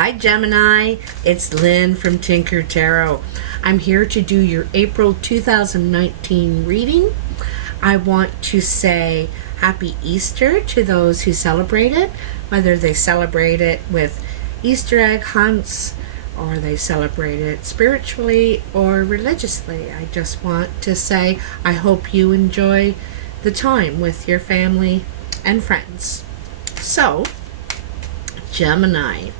Hi Gemini, it's Lynn from Tinker Tarot. I'm here to do your April 2019 reading. I want to say Happy Easter to those who celebrate it, whether they celebrate it with Easter egg hunts or they celebrate it spiritually or religiously. I just want to say I hope you enjoy the time with your family and friends. So, Gemini,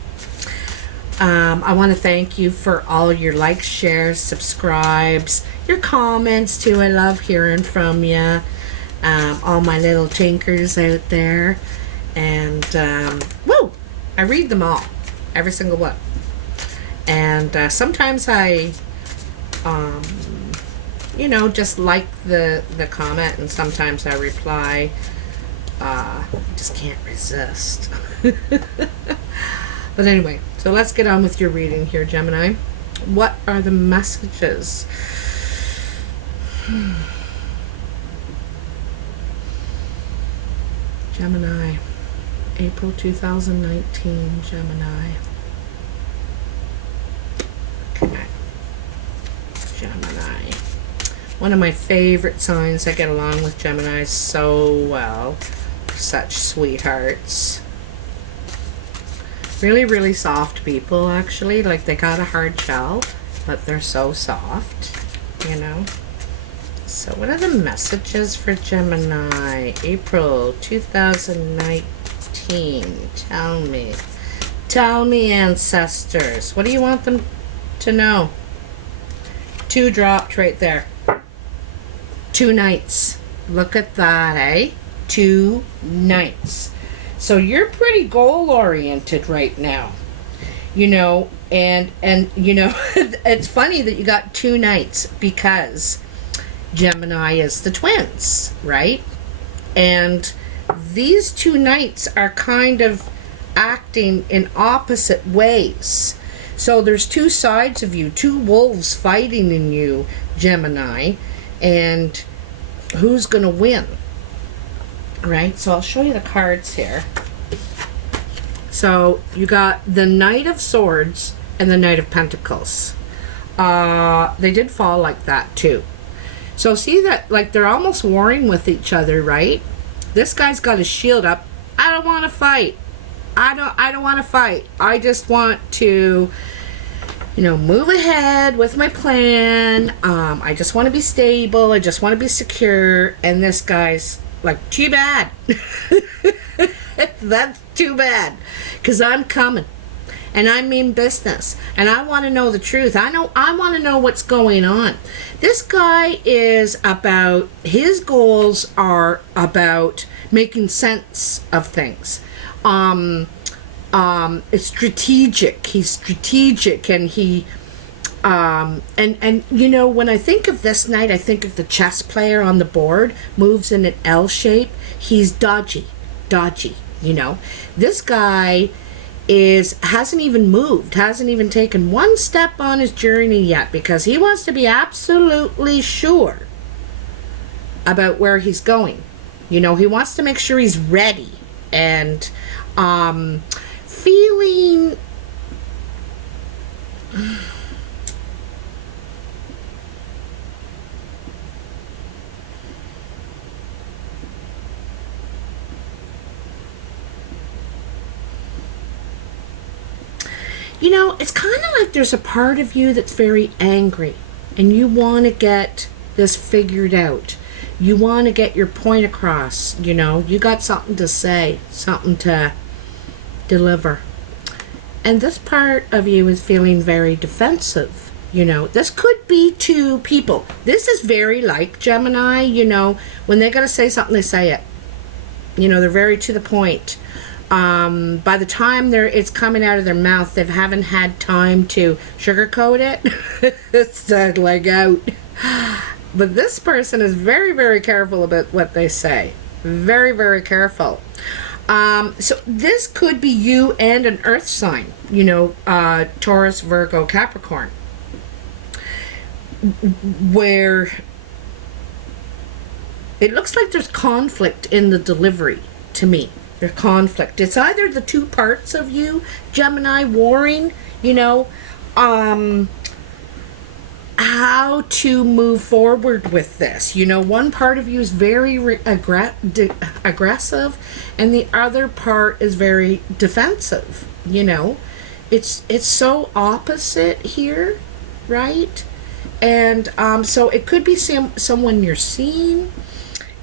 I want to thank you for all your likes, shares, subscribes, your comments too. I love hearing from you, all my little tinkers out there. And, woo! I read them all, every single one. And sometimes I, just like the comment, and sometimes I reply. Just can't resist. But anyway, so let's get on with your reading here, Gemini. What are the messages? Gemini, April 2019, Gemini. Okay. Gemini. One of my favorite signs. I get along with Gemini so well. Such sweethearts. Really, really soft people, actually. Like, they got a hard shell, but they're so soft, you know. So what are the messages for Gemini? April 2019. Tell me. Tell me, ancestors. What do you want them to know? 2 dropped right there. 2 knights. Look at that, eh? 2 knights. So you're pretty goal-oriented right now, you know, and you know, it's funny that you got 2 knights because Gemini is the twins, right? And these 2 knights are kind of acting in opposite ways. So there's 2 sides of you, 2 wolves fighting in you, Gemini, and who's going to win? Right, so I'll show you the cards here. So you got the Knight of Swords and the Knight of Pentacles. They did fall like that too. So see that, like, they're almost warring with each other, right? This guy's got his shield up. I don't want to fight. I don't want to fight. I just want to, you know, move ahead with my plan. I just want to be stable. I just want to be secure. And this guy's like, too bad. That's too bad. Because I'm coming. And I mean business. And I want to know the truth. I want to know what's going on. This guy is about, his goals are about making sense of things. It's strategic. He's strategic, and he and you know, when I think of this knight, I think of the chess player on the board, moves in an L shape. He's dodgy, you know. This guy hasn't even moved, hasn't even taken 1 step on his journey yet, because he wants to be absolutely sure about where he's going. You know, he wants to make sure he's ready and feeling you know, it's kind of like there's a part of you that's very angry and you want to get this figured out. You want to get your point across, you know. You got something to say, something to deliver. And this part of you is feeling very defensive, you know. This could be 2 people. This is very like Gemini, you know. When they got to say something, they say it. You know, they're very to the point. By the time it's coming out of their mouth, they haven't had time to sugarcoat it. It's like out. But this person is very, very careful about what they say. Very, very careful. So this could be you and an earth sign, you know, Taurus, Virgo, Capricorn, where it looks like there's conflict in the delivery to me. There's conflict. It's either the two parts of you, Gemini, warring, how to move forward with this. One part of you is very aggressive, and the other part is very defensive. It's so opposite here, right? And so it could be someone you're seeing.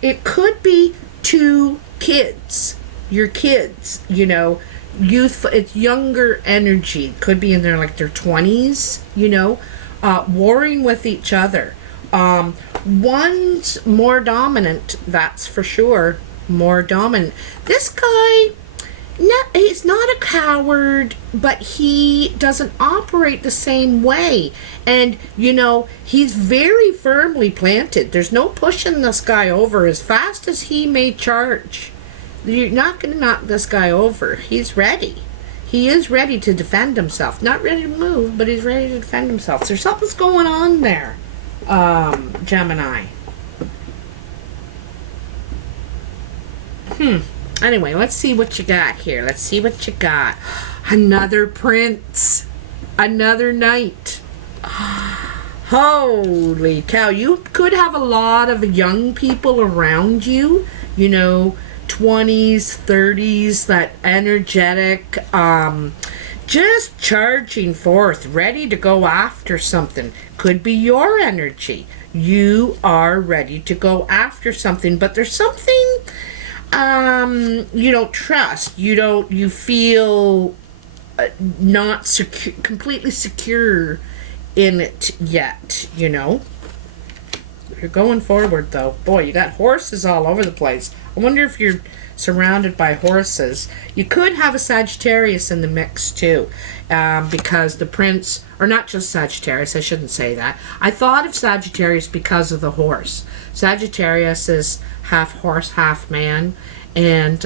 It could be two kids, your kids, youth. It's younger energy. Could be in their their 20s, warring with each other. One's more dominant, that's for sure. More dominant. This guy, he's not a coward, but he doesn't operate the same way. And, he's very firmly planted. There's no pushing this guy over. As fast as he may charge, you're not going to knock this guy over. He's ready. He is ready to defend himself. Not ready to move, but he's ready to defend himself. So something's going on there, Gemini. Anyway, let's see what you got here. Let's see what you got. Another prince. Another knight. Holy cow. You could have a lot of young people around you. 20s, 30s, that energetic, just charging forth, ready to go after something. Could be your energy. You are ready to go after something, but there's something you don't trust. You feel not secure, completely secure in it yet, You're going forward, though. Boy, you got horses all over the place. I wonder if you're surrounded by horses. You could have a Sagittarius in the mix, too, because the prince, or not just Sagittarius, I shouldn't say that. I thought of Sagittarius because of the horse. Sagittarius is half horse, half man, and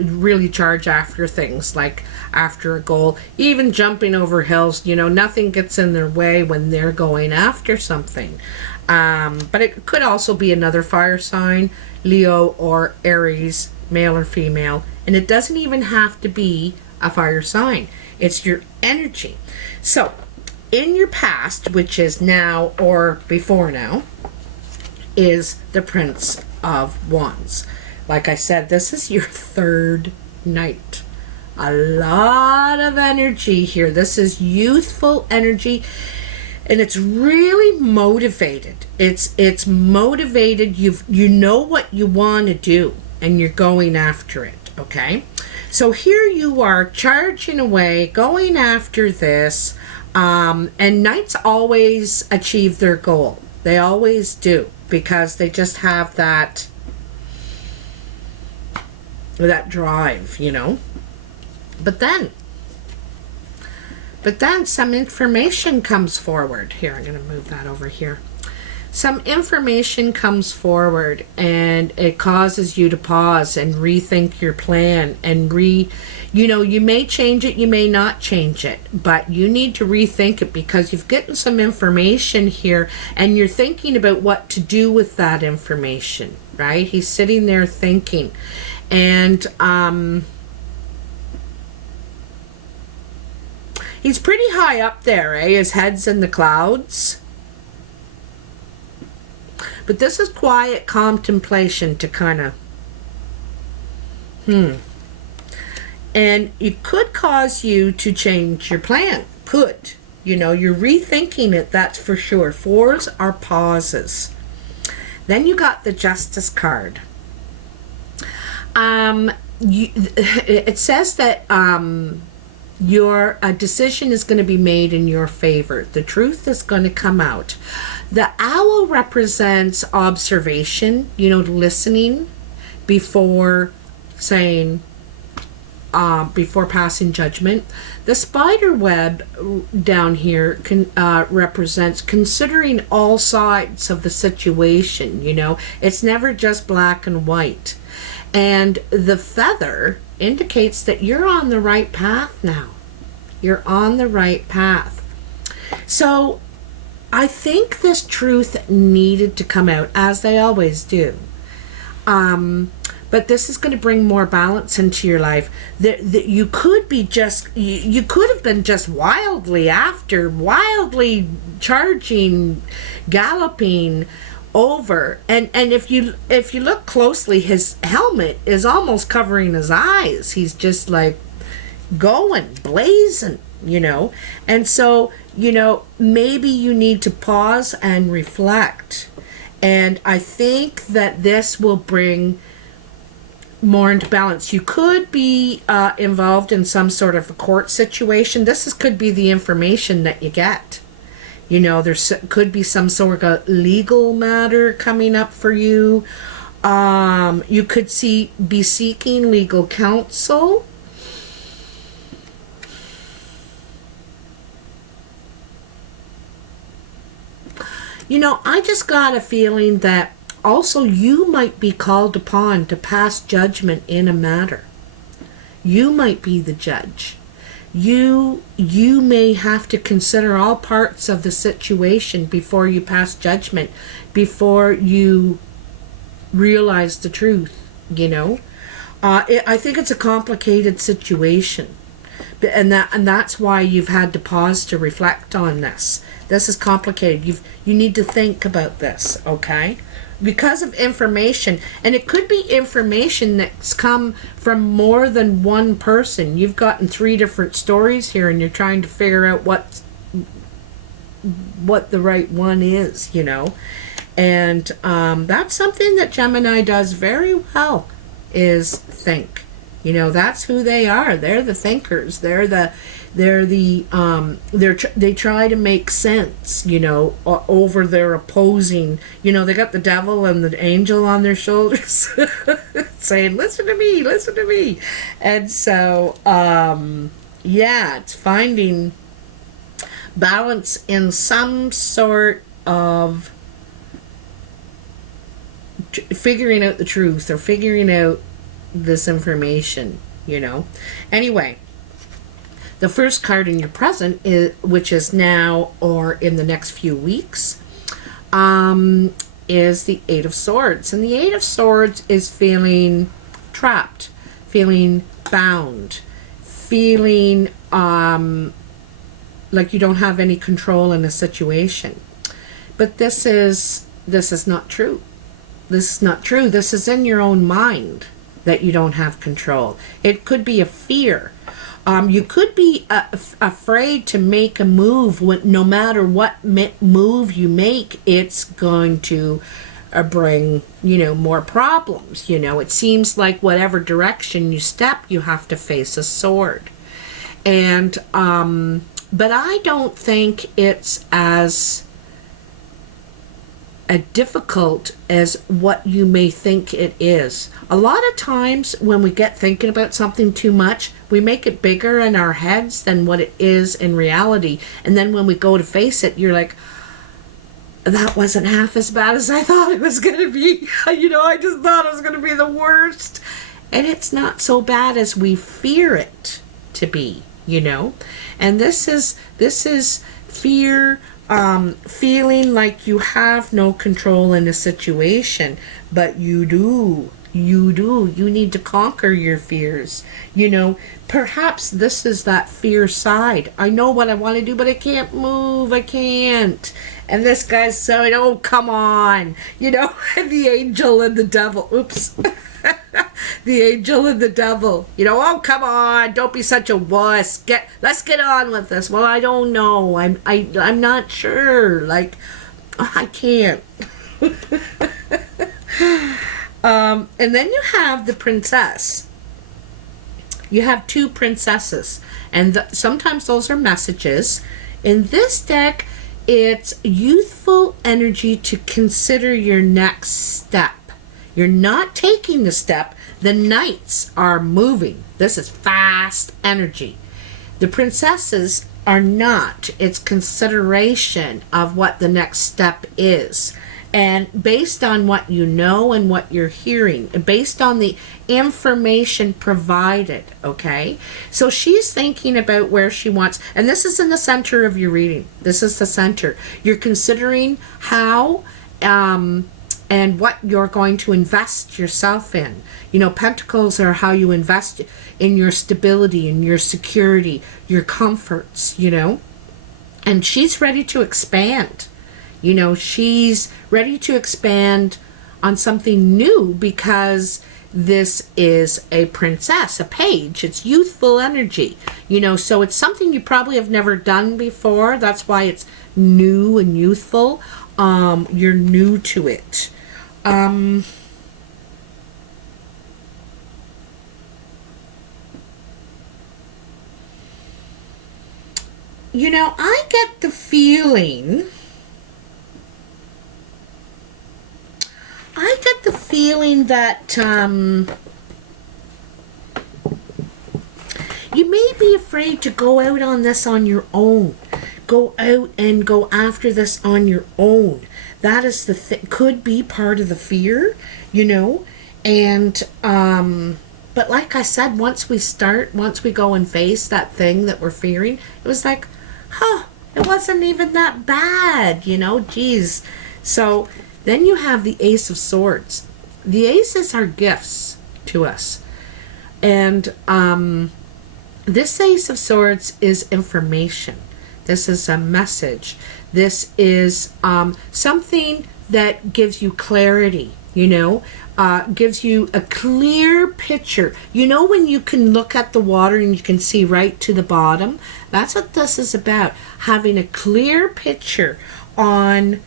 really charge after things, like after a goal, even jumping over hills. Nothing gets in their way when they're going after something. But it could also be another fire sign, Leo or Aries, male or female, and it doesn't even have to be a fire sign. It's your energy. So in your past, which is now or before now, is the Prince of Wands. Like I said, this is your third night. A lot of energy here. This is youthful energy, and it's really motivated. It's motivated. You know what you want to do, and you're going after it. Okay, so here you are charging away, going after this, and knights always achieve their goal. They always do, because they just have that drive, But then some information comes forward. Here, I'm going to move that over here. Some information comes forward, and it causes you to pause and rethink your plan, and you may change it, you may not change it, but you need to rethink it, because you've gotten some information here, and you're thinking about what to do with that information, right? He's sitting there thinking, and he's pretty high up there, eh? His head's in the clouds. But this is quiet contemplation to kind of, And it could cause you to change your plan. Could. You're rethinking it, that's for sure. Fours are pauses. Then you got the Justice card. It says that your decision is going to be made in your favor. The truth is going to come out. The owl represents observation, listening before saying, before passing judgment. The spider web down here represents considering all sides of the situation. It's never just black and white. And the feather indicates that you're on the right path now. You're on the right path. So I think this truth needed to come out, as they always do. but this is going to bring more balance into your life. You could be just, you could have been just wildly wildly charging, galloping over, and if you look closely, his helmet is almost covering his eyes. He's just like going blazing, and so maybe you need to pause and reflect, and I think that this will bring more into balance. You could be involved in some sort of a court situation. Could be the information that you get. There could be some sort of legal matter coming up for you. You could be seeking legal counsel. I just got a feeling that also you might be called upon to pass judgment in a matter. You might be the judge. You may have to consider all parts of the situation before you pass judgment, before you realize the truth, I think it's a complicated situation. And that's why you've had to pause to reflect on this. This is complicated. You need to think about this, okay? Because of information, and it could be information that's come from more than one person. You've gotten 3 different stories here, and you're trying to figure out what the right one is, and that's something that Gemini does very well, is think. That's who they are. They're the thinkers. They try to make sense, over their opposing, they got the devil and the angel on their shoulders saying, listen to me. And so, it's finding balance in some sort of figuring out the truth, or figuring out this information, Anyway, the first card in your present, which is now or in the next few weeks, is the 8 of Swords. And the 8 of Swords is feeling trapped, feeling bound, feeling like you don't have any control in a situation. But this is not true. This is not true. This is in your own mind that you don't have control. It could be a fear. You could be afraid to make a move when, no matter what move you make, it's going to bring, more problems. It seems like whatever direction you step, you have to face a sword. And, but I don't think it's as difficult as what you may think it is. A lot of times when we get thinking about something too much, we make it bigger in our heads than what it is in reality. And then when we go to face it, you're like, that wasn't half as bad as I thought it was going to be. I just thought it was going to be the worst. And it's not so bad as we fear it to be, And this is fear, feeling like you have no control in a situation, but you do. You need to conquer your fears. Perhaps this is that fear side. I know what I want to do, but I can't move. I can't. And this guy's saying, oh, come on. The angel and the devil. Oops. The angel and the devil. Oh, come on. Don't be such a wuss. Let's get on with this. Well, I don't know. I'm not sure. Like, I can't. And then you have the princess. You have 2 princesses, and sometimes those are messages. In this deck, it's youthful energy to consider your next step. You're not taking the step. The knights are moving. This is fast energy. The princesses are not. It's consideration of what the next step is. And based on what you know and what you're hearing, based on the information provided, okay? So she's thinking about where she wants, and this is in the center of your reading. This is the center. You're considering how and what you're going to invest yourself in. You know, pentacles are how you invest in your stability, in your security, your comforts, you know. And she's ready to expand. You know, she's ready to expand on something new because this is a princess, a page. It's youthful energy, you know, so it's something you probably have never done before. That's why it's new and youthful. You're new to it. You know, I get the feeling that you may be afraid to go out on this on your own. Go out and go after this on your own. That is could be part of the fear, you know. And but like I said, once we go and face that thing that we're fearing, it was like, it wasn't even that bad, you know. Geez. So then you have the Ace of Swords. The aces are gifts to us. And this Ace of Swords is information. This is a message. This is something that gives you clarity, you know, gives you a clear picture. You know, when you can look at the water and you can see right to the bottom? That's what this is about. Having a clear picture on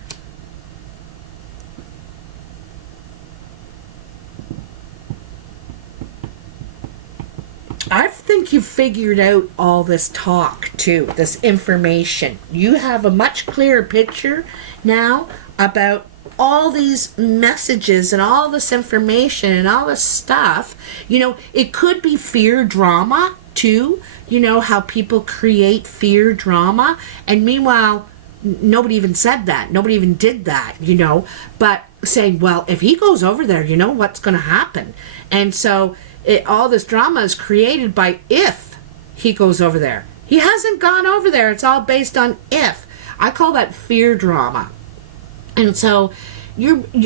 I think you've figured out all this talk too, this information. You have a much clearer picture now about all these messages and all this information and all this stuff. You know, it could be fear drama too. You know how people create fear drama, and meanwhile, nobody even said that. Nobody even did that, you know. But saying, well, if he goes over there, you know what's going to happen. And so all this drama is created by if he goes over there. He hasn't gone over there. It's all based on if. I call that fear drama. And so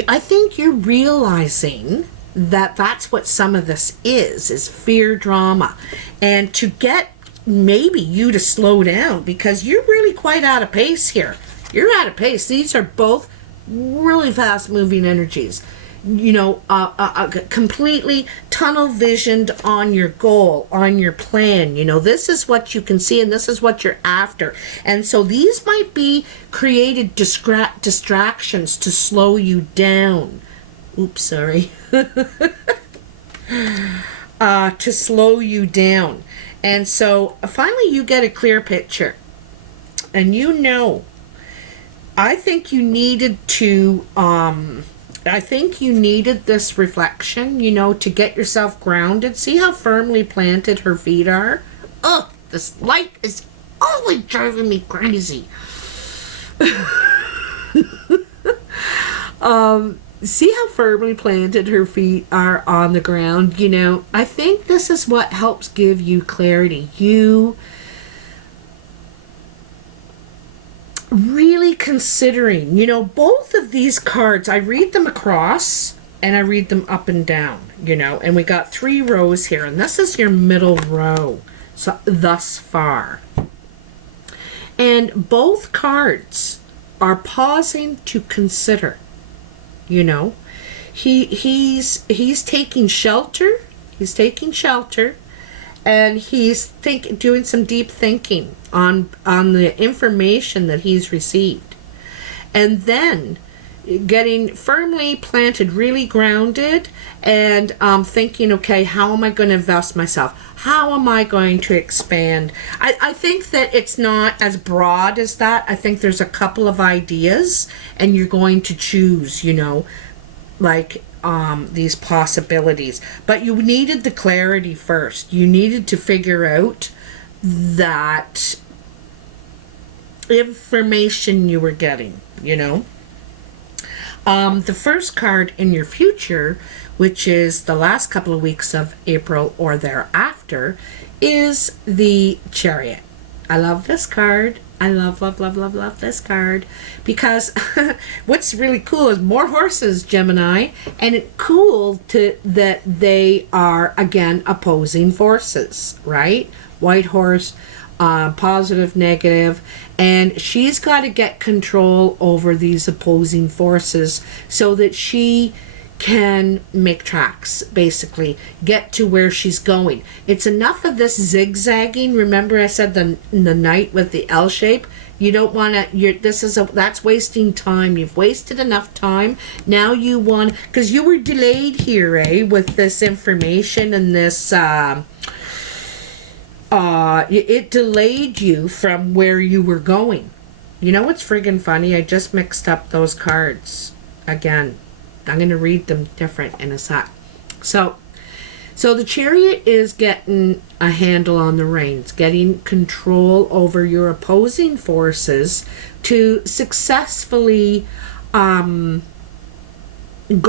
I think you're realizing that that's what some of this is fear drama. And to get maybe you to slow down, because you're really quite out of pace here. You're out of pace. These are both really fast moving energies. You know, completely tunnel visioned on your goal, on your plan. You know, this is what you can see and this is what you're after. And so these might be created distractions to slow you down. Oops, sorry. To slow you down. And so finally you get a clear picture. And you know, I think you needed this reflection, you know, to get yourself grounded. See how firmly planted her feet are? Oh, this light is always driving me crazy. See how firmly planted her feet are on the ground? You know, I think this is what helps give you clarity. You really considering, you know, both of these cards, I read them across and I read them up and down, you know, and we got 3 rows here, and this is your middle row, so thus far. And both cards are pausing to consider, you know. He's taking shelter, and he's doing some deep thinking on the information that he's received. And then getting firmly planted, really grounded, and thinking, okay, how am I going to invest myself? How am I going to expand? I think that it's not as broad as that. I think there's a couple of ideas, and you're going to choose, you know, like these possibilities. But you needed the clarity first. You needed to figure out that information you were getting, you know. The first card in your future, which is the last couple of weeks of April or thereafter, is the Chariot. I love this card. I love, love, love, love, love this card because what's really cool is more horses, Gemini, and it's cool that they are, again, opposing forces, right? White horse, positive, negative, and she's got to get control over these opposing forces so that she can make tracks, basically get to where she's going. It's enough of this zigzagging. Remember I said the knight with the L shape? You don't want to, that's wasting time. You've wasted enough time. Now you want, because you were delayed here, with this information and this it delayed you from where you were going. You know what's friggin' funny? I just mixed up those cards again. I'm going to read them different in a sec. So the Chariot is getting a handle on the reins, getting control over your opposing forces to successfully get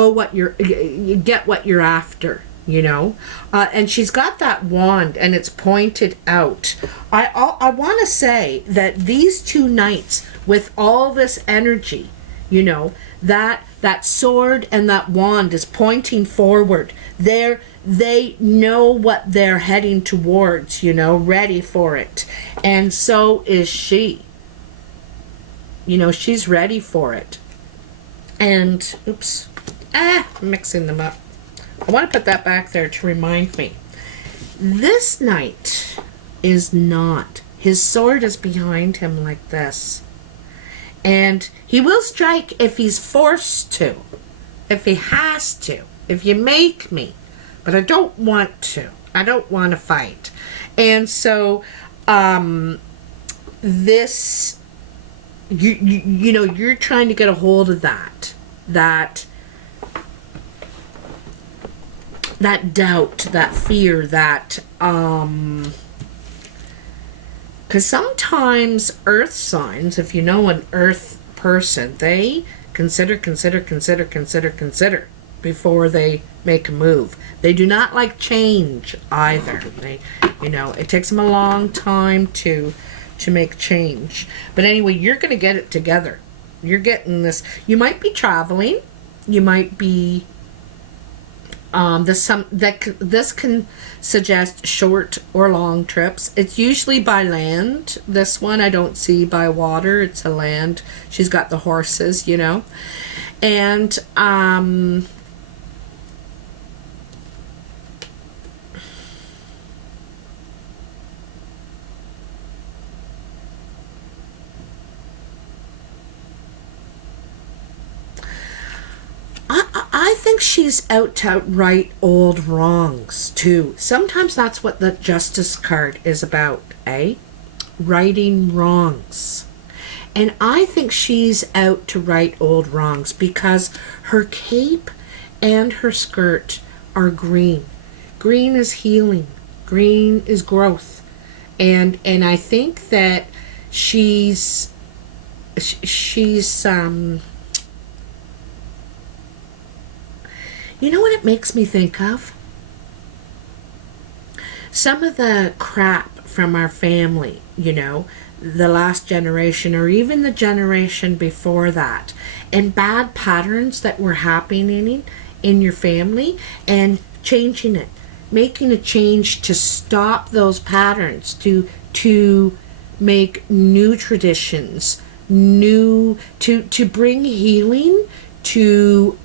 what you're after, you know. And she's got that wand and it's pointed out. I want to say that these two knights with all this energy, you know, that sword and that wand is pointing forward. They know what they're heading towards, you know, ready for it. And so is she. You know, she's ready for it. And, oops, mixing them up. I want to put that back there to remind me. This knight is not. His sword is behind him like this. And he will strike if he's forced to, if he has to, if you make me. But I don't want to. I don't want to fight. And so, this, you know, you're trying to get a hold of that doubt, that fear, that, because sometimes earth signs, if you know an earth person, they consider before they make a move. They do not like change either. They, you know, it takes them a long time to make change. But anyway, you're going to get it together. You're getting this. You might be traveling. You might be this can suggest short or long trips. It's usually by land. This one I don't see by water. It's a land. She's got the horses, you know. And I think she's out to right old wrongs too. Sometimes that's what the Justice card is about, righting wrongs. And I think she's out to right old wrongs because her cape and her skirt are green. Green is healing. Green is growth. And I think that she's you know what it makes me think of? Some of the crap from our family, you know, the last generation or even the generation before that, and bad patterns that were happening in your family, and changing it, making a change to stop those patterns, to make new traditions, to bring healing to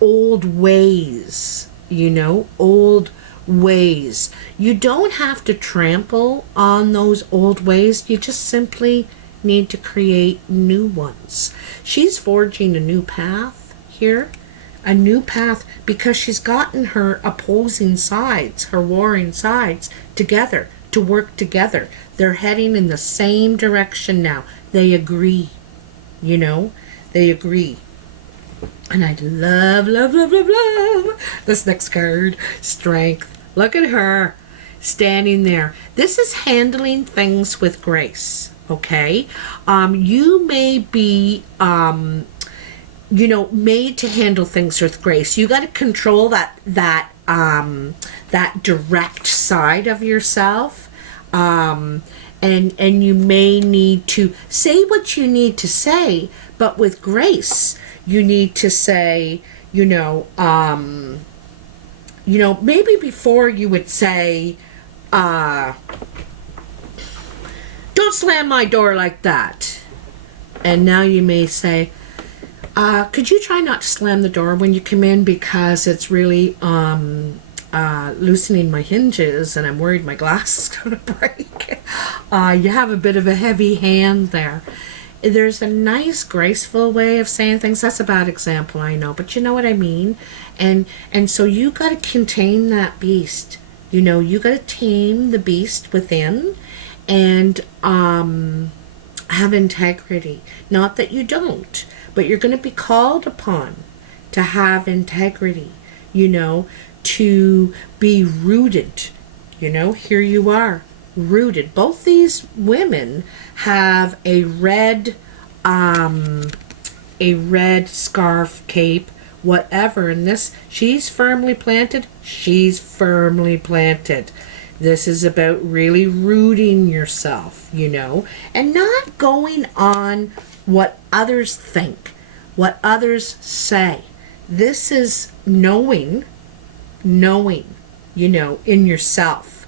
old ways, you know, old ways. You don't have to trample on those old ways. You just simply need to create new ones. She's forging a new path here, a new path, because she's gotten her opposing sides, her warring sides, together to work together. They're heading in the same direction now. They agree, you know, they agree. And I love, love, love, love, love this next card, Strength. Look at her standing there. This is handling things with grace, okay? You may be, you know, made to handle things with grace. You got to control that direct side of yourself. And you may need to say what you need to say, but with grace. You need to say, maybe before you would say, don't slam my door like that. And now you may say, could you try not to slam the door when you come in, because it's really loosening my hinges and I'm worried my glass is going to break. You have a bit of a heavy hand there. There's a nice, graceful way of saying things. That's a bad example, I know, but you know what I mean. And so you got to contain that beast. You got to tame the beast within, and have integrity. Not that you don't, but you're going to be called upon to have integrity. To be rooted. Here you are, rooted. Both these women have a red scarf, cape, whatever. And this, she's firmly planted. This is about really rooting yourself, and not going on what others think, what others say. This is knowing, in yourself,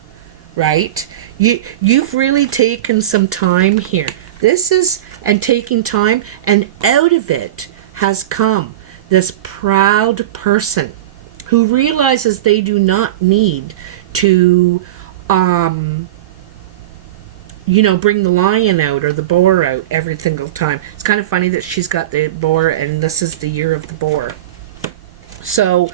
right? You've really taken some time here. Taking time, and out of it has come this proud person who realizes they do not need to, bring the lion out or the boar out every single time. It's kind of funny that she's got the boar and this is the year of the boar. So,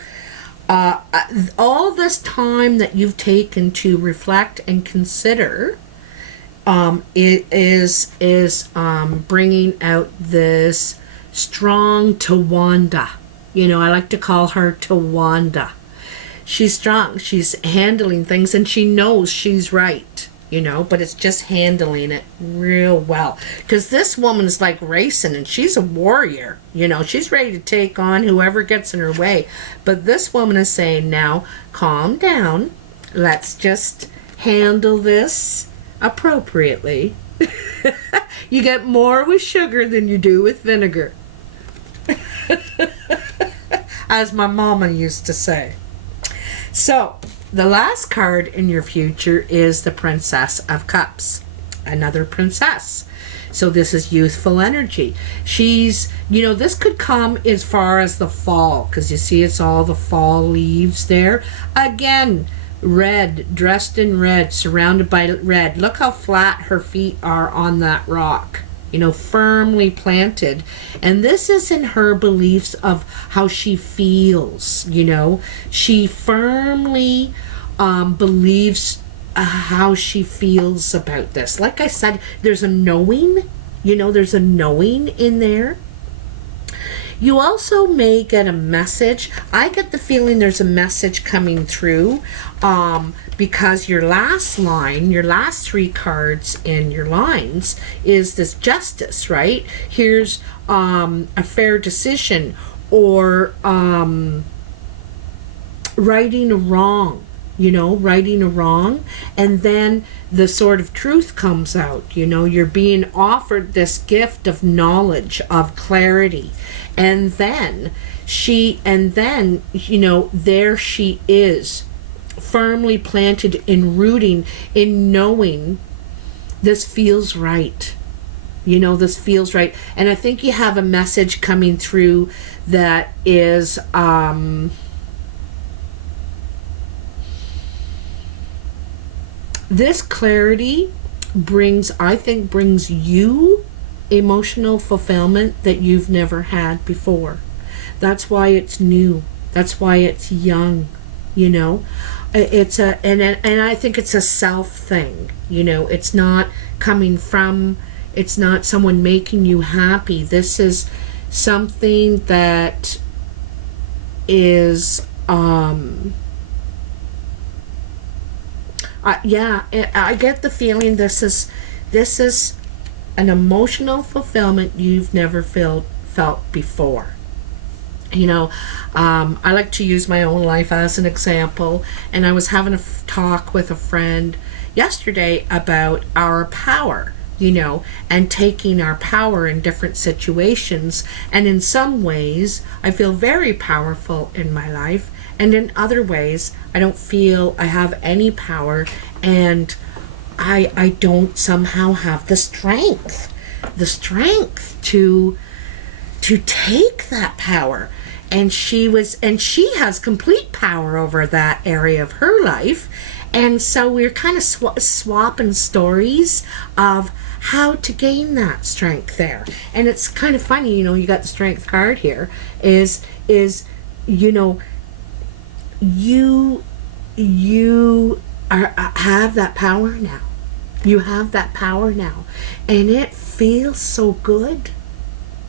all this time that you've taken to reflect and consider, it is bringing out this strong Tawanda. I like to call her Tawanda. She's strong. She's handling things, and she knows she's right. But it's just handling it real well. Because this woman is like racing, and she's a warrior. She's ready to take on whoever gets in her way. But this woman is saying, now, calm down. Let's just handle this appropriately. You get more with sugar than you do with vinegar. As my mama used to say. So, the last card in your future is the Princess of Cups. Another princess. So this is youthful energy. She's, this could come as far as the fall, because you see it's all the fall leaves there. Again, red, dressed in red, surrounded by red. Look how flat her feet are on that rock. Firmly planted. And this is in her beliefs of how she feels, She firmly believes how she feels about this. Like I said, there's a knowing, there's a knowing in there. You also may get a message. I get the feeling there's a message coming through because your last line, your last three cards in your lines is this justice, right? Here's a fair decision, or righting a wrong, righting a wrong. And then the sort of truth comes out, you're being offered this gift of knowledge, of clarity. And then there she is, firmly planted in rooting, in knowing this feels right. This feels right. And I think you have a message coming through that is, this clarity brings you emotional fulfillment that you've never had before. That's why it's new. That's why it's young. It's and I think it's a self thing. It's not coming from. It's not someone making you happy. This is something that is. I get the feeling this is an emotional fulfillment you've never felt before. I like to use my own life as an example, and I was having a talk with a friend yesterday about our power, and taking our power in different situations. And in some ways, I feel very powerful in my life. And in other ways, I don't feel I have any power, and I don't somehow have the strength to take that power. And she has complete power over that area of her life. And so we're kind of swapping stories of how to gain that strength there. And it's kind of funny, you got the strength card here, is you have that power now. You have that power now. And it feels so good.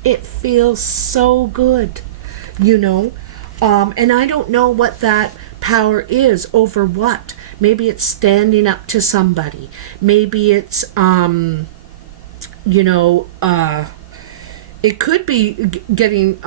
It feels so good, and I don't know what that power is over what. Maybe it's standing up to somebody. Maybe it's, it could be getting,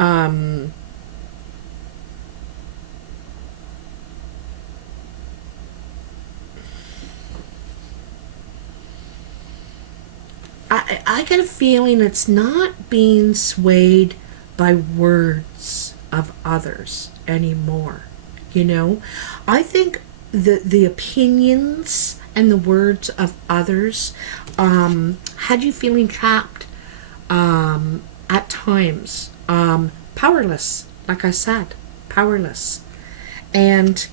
I get a feeling it's not being swayed by words of others anymore. I think the opinions and the words of others had you feeling trapped at times, powerless. Like I said, powerless, and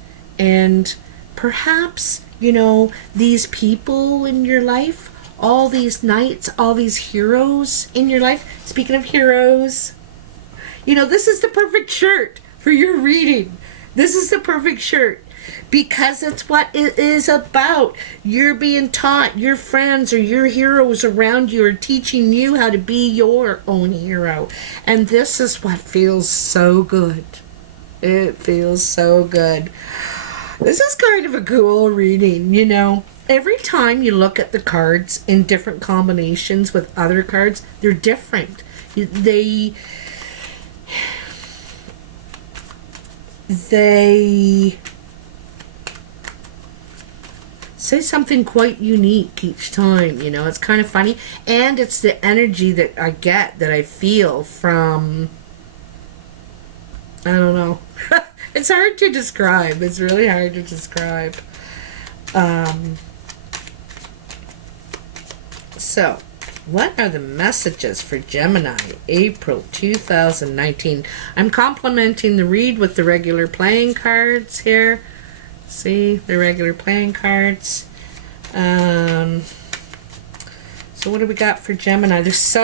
perhaps these people in your life. All these knights, all these heroes in your life. Speaking of heroes, this is the perfect shirt for your reading. This is the perfect shirt because it's what it is about. You're being taught, your friends or your heroes around you are teaching you how to be your own hero. And this is what feels so good. It feels so good. This is kind of a cool reading, Every time you look at the cards in different combinations with other cards, they're different. They say something quite unique each time, It's kind of funny. And it's the energy that I get, that I feel from, I don't know. It's hard to describe. It's really hard to describe. So, what are the messages for Gemini, April 2019? I'm complementing the read with the regular playing cards here. See, the regular playing cards. So what do we got for Gemini? This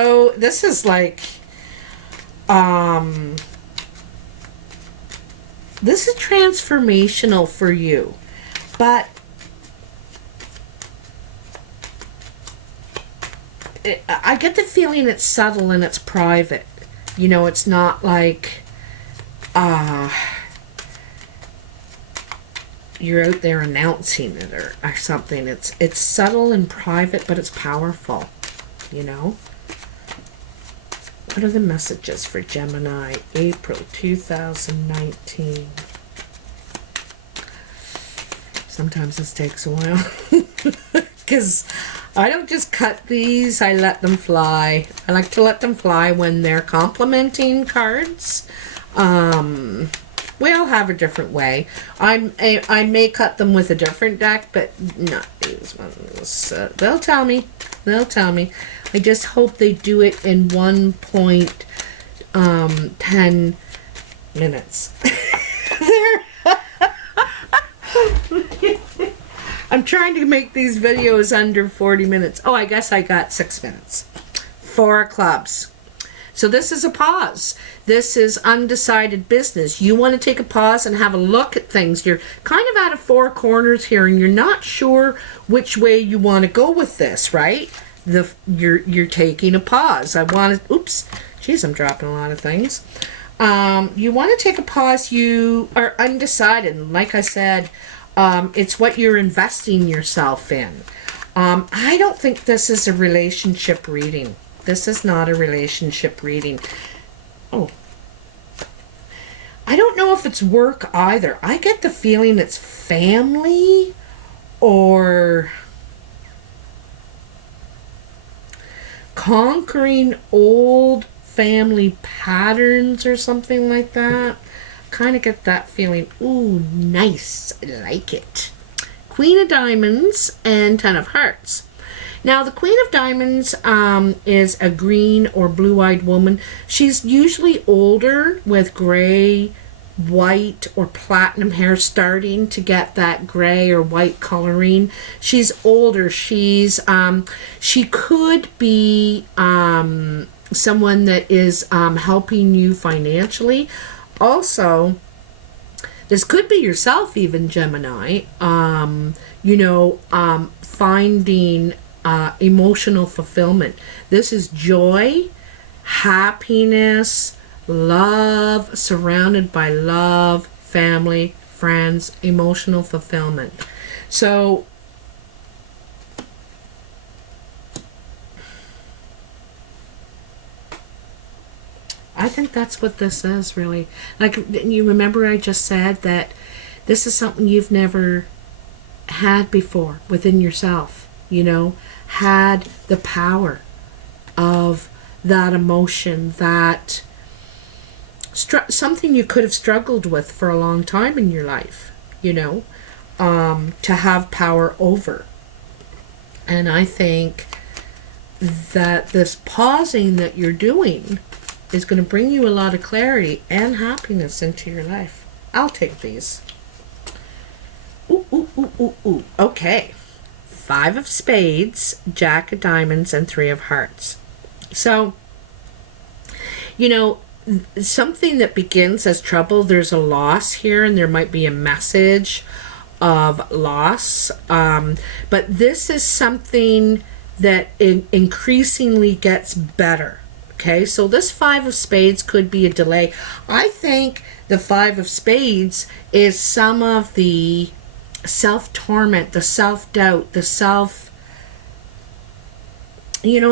is like, this is transformational for you, but I get the feeling it's subtle and it's private. It's not like you're out there announcing it or something. It's subtle and private, but it's powerful. What are the messages for Gemini, April 2019? Sometimes this takes a while because I don't just cut these, I let them fly. I like to let them fly when they're complementing cards. We all have a different way. I may cut them with a different deck, but not these ones. They'll tell me. I just hope they do it in 1.10 minutes. I'm trying to make these videos under 40 minutes. Oh, I guess I got 6 minutes. 4 clubs. So this is a pause. This is undecided business. You want to take a pause and have a look at things. You're kind of out of 4 corners here, and you're not sure which way you want to go with this, right? You're taking a pause. Oops, geez, I'm dropping a lot of things. You want to take a pause. You are undecided. And like I said, it's what you're investing yourself in. I don't think this is a relationship reading. This is not a relationship reading. Oh. I don't know if it's work either. I get the feeling it's family or conquering old family patterns or something like that. Kind of get that feeling. Ooh, nice. I like it. Queen of Diamonds and Ten of Hearts. Now, the Queen of Diamonds is a green or blue-eyed woman. She's usually older with gray, white, or platinum hair, starting to get that gray or white coloring. She's older. She could be someone that is helping you financially. Also, this could be yourself even, Gemini. Finding emotional fulfillment. This is joy, happiness, love, surrounded by love, family, friends, emotional fulfillment. So I think that's what this is, really. Like, you remember I just said that this is something you've never had before within yourself, had the power of that emotion, that something you could have struggled with for a long time in your life, to have power over. And I think that this pausing that you're doing is going to bring you a lot of clarity and happiness into your life. I'll take these. Ooh, ooh, ooh, ooh, ooh. Okay. 5 of Spades, Jack of Diamonds, and 3 of Hearts. So, something that begins as trouble, there's a loss here, and there might be a message of loss. But this is something that increasingly gets better. Okay, so this 5 of Spades could be a delay. I think the 5 of Spades is some of the self-torment, the self-doubt, the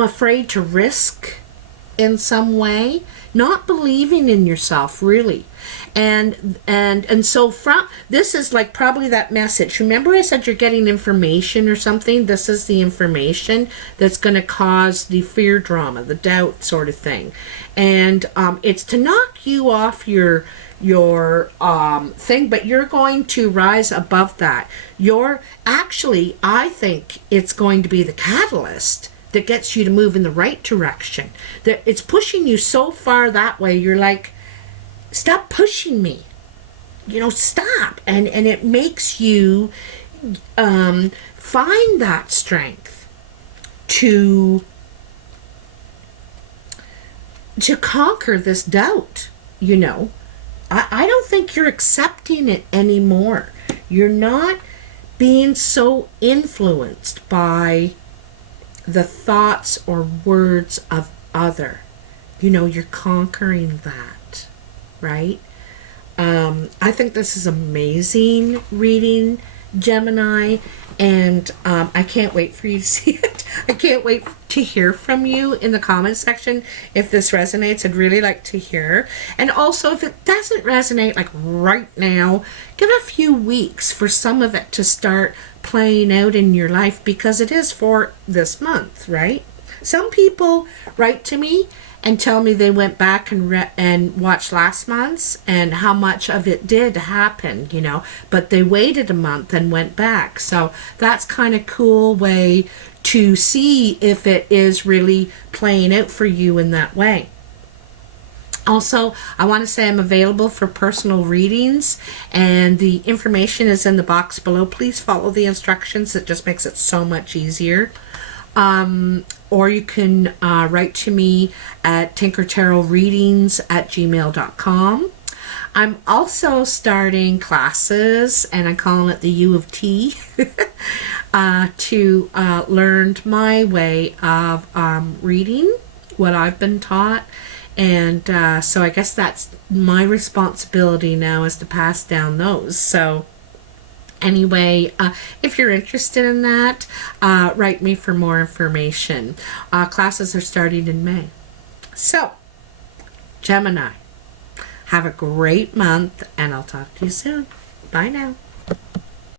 afraid to risk in some way, not believing in yourself, really. And so from this is like probably that message. Remember I said you're getting information or something? This is the information that's going to cause the fear drama, the doubt sort of thing. And it's to knock you off your thing, but you're going to rise above that. I think it's going to be the catalyst that gets you to move in the right direction. That it's pushing you so far that way, you're like, stop pushing me. Stop. And it makes you find that strength to conquer this doubt, I don't think you're accepting it anymore. You're not being so influenced by the thoughts or words of other. You're conquering that, right? I think this is amazing reading, Gemini, and I can't wait for you to see it. I can't wait to hear from you in the comment section if this resonates. I'd really like to hear. And also, if it doesn't resonate like right now, give a few weeks for some of it to start playing out in your life, because it is for this month, right? Some people write to me and tell me they went back and watched last month's and how much of it did happen, but they waited a month and went back. So that's kind of cool way to see if it is really playing out for you in that way. Also, I want to say I'm available for personal readings, and the information is in the box below. Please follow the instructions. It just makes it so much easier. Or you can write to me at tinkertarotreadings@gmail.com. I'm also starting classes, and I'm calling it the U of T, to learn my way of reading what I've been taught. And so I guess that's my responsibility now, is to pass down those. So anyway, if you're interested in that, write me for more information. Classes are starting in May. So, Gemini, have a great month, and I'll talk to you soon. Bye now.